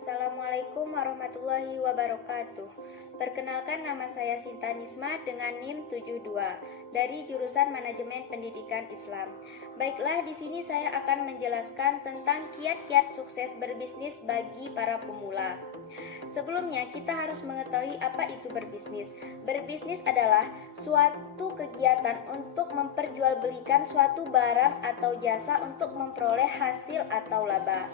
Assalamualaikum warahmatullahi wabarakatuh. Perkenalkan, nama saya Sinta Nisma dengan NIM 72 dari jurusan Manajemen Pendidikan Islam. Baiklah, di sini saya akan menjelaskan tentang kiat-kiat sukses berbisnis bagi para pemula. Sebelumnya, kita harus mengetahui apa itu berbisnis. Berbisnis adalah suatu kegiatan untuk memperjualbelikan suatu barang atau jasa untuk memperoleh hasil atau laba.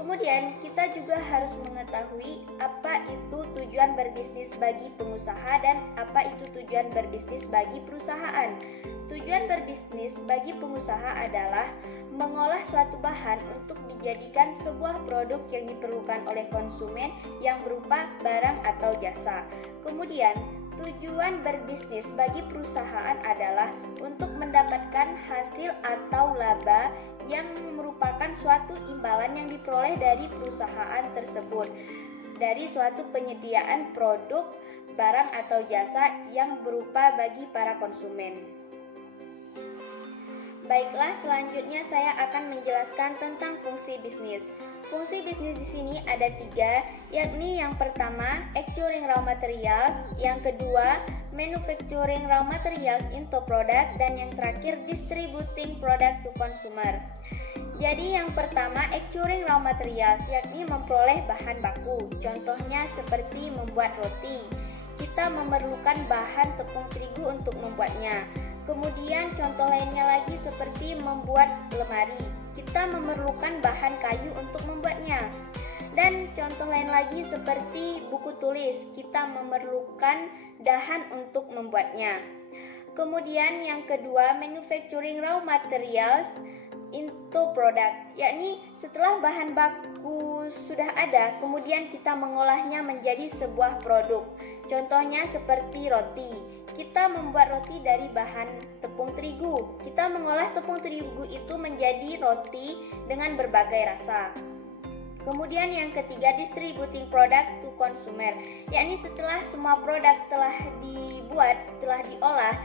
Kemudian kita juga harus mengetahui apa itu tujuan berbisnis bagi pengusaha dan apa itu tujuan berbisnis bagi perusahaan. Tujuan berbisnis bagi pengusaha adalah mengolah suatu bahan untuk dijadikan sebuah produk yang diperlukan oleh konsumen yang berupa barang atau jasa. Kemudian tujuan berbisnis bagi perusahaan adalah untuk mendapatkan hasil atau laba yang merupakan suatu imbalan yang diperoleh dari perusahaan tersebut dari suatu penyediaan produk, barang atau jasa yang berupa bagi para konsumen. Baiklah, selanjutnya saya akan menjelaskan tentang fungsi bisnis. Fungsi bisnis di sini ada 3, yakni yang pertama, acquiring raw materials, yang kedua, manufacturing raw materials into product, dan yang terakhir, distributing product to consumer. Jadi yang pertama, acquiring raw materials, yakni memperoleh bahan baku. Contohnya seperti membuat roti. Kita memerlukan bahan tepung terigu untuk membuatnya. Kemudian contoh lainnya lagi seperti membuat lemari. Kita memerlukan bahan kayu untuk membuatnya. Dan contoh lain lagi seperti buku tulis. Kita memerlukan dahan untuk membuatnya. Kemudian yang kedua, manufacturing raw materials into product, yakni setelah bahan baku sudah ada, kemudian kita mengolahnya menjadi sebuah produk. Contohnya seperti roti. Kita membuat roti dari bahan tepung terigu. Kita mengolah tepung terigu itu menjadi roti dengan berbagai rasa. Kemudian yang ketiga, distributing product to consumer, yakni setelah semua produk telah dibuat, telah diolah,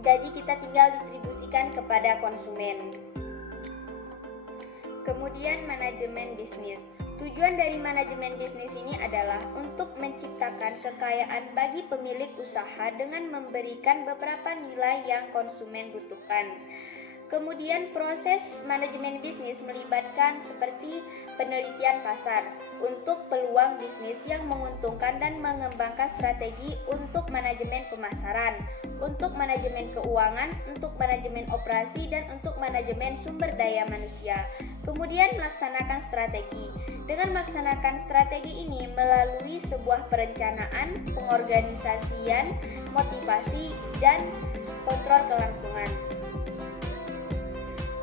jadi kita tinggal distribusikan kepada konsumen. Kemudian manajemen bisnis. Tujuan dari manajemen bisnis ini adalah untuk menciptakan kekayaan bagi pemilik usaha dengan memberikan beberapa nilai yang konsumen butuhkan. Kemudian proses manajemen bisnis melibatkan seperti penelitian pasar untuk peluang bisnis yang menguntungkan dan mengembangkan strategi untuk manajemen pemasaran, untuk manajemen keuangan, untuk manajemen operasi, dan untuk manajemen sumber daya manusia. Kemudian melaksanakan strategi. Dengan melaksanakan strategi ini melalui sebuah perencanaan, pengorganisasian, motivasi, dan kontrol kelangsungan.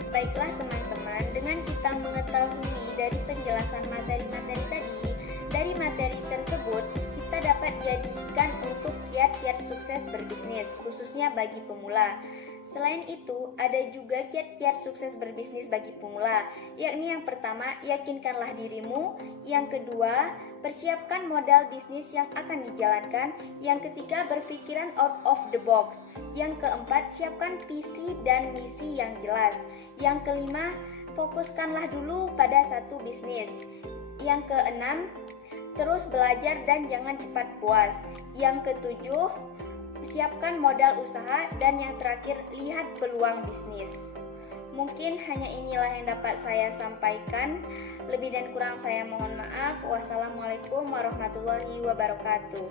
Baiklah teman-teman, dengan kita mengetahui dari penjelasan materi-materi tadi, dari materi tersebut kita dapat jadikan untuk kiat-kiat sukses berbisnis, khususnya bagi pemula. Selain itu, ada juga kiat-kiat sukses berbisnis bagi pemula, yakni yang pertama, yakinkanlah dirimu, yang kedua, persiapkan modal bisnis yang akan dijalankan, yang ketiga, berpikiran out of the box, yang keempat, siapkan visi dan misi yang jelas, yang kelima, fokuskanlah dulu pada satu bisnis, yang keenam, terus belajar dan jangan cepat puas, yang ketujuh, siapkan modal usaha, dan yang terakhir, lihat peluang bisnis. Mungkin hanya inilah yang dapat saya sampaikan. Lebih dan kurang saya mohon maaf. Wassalamualaikum warahmatullahi wabarakatuh.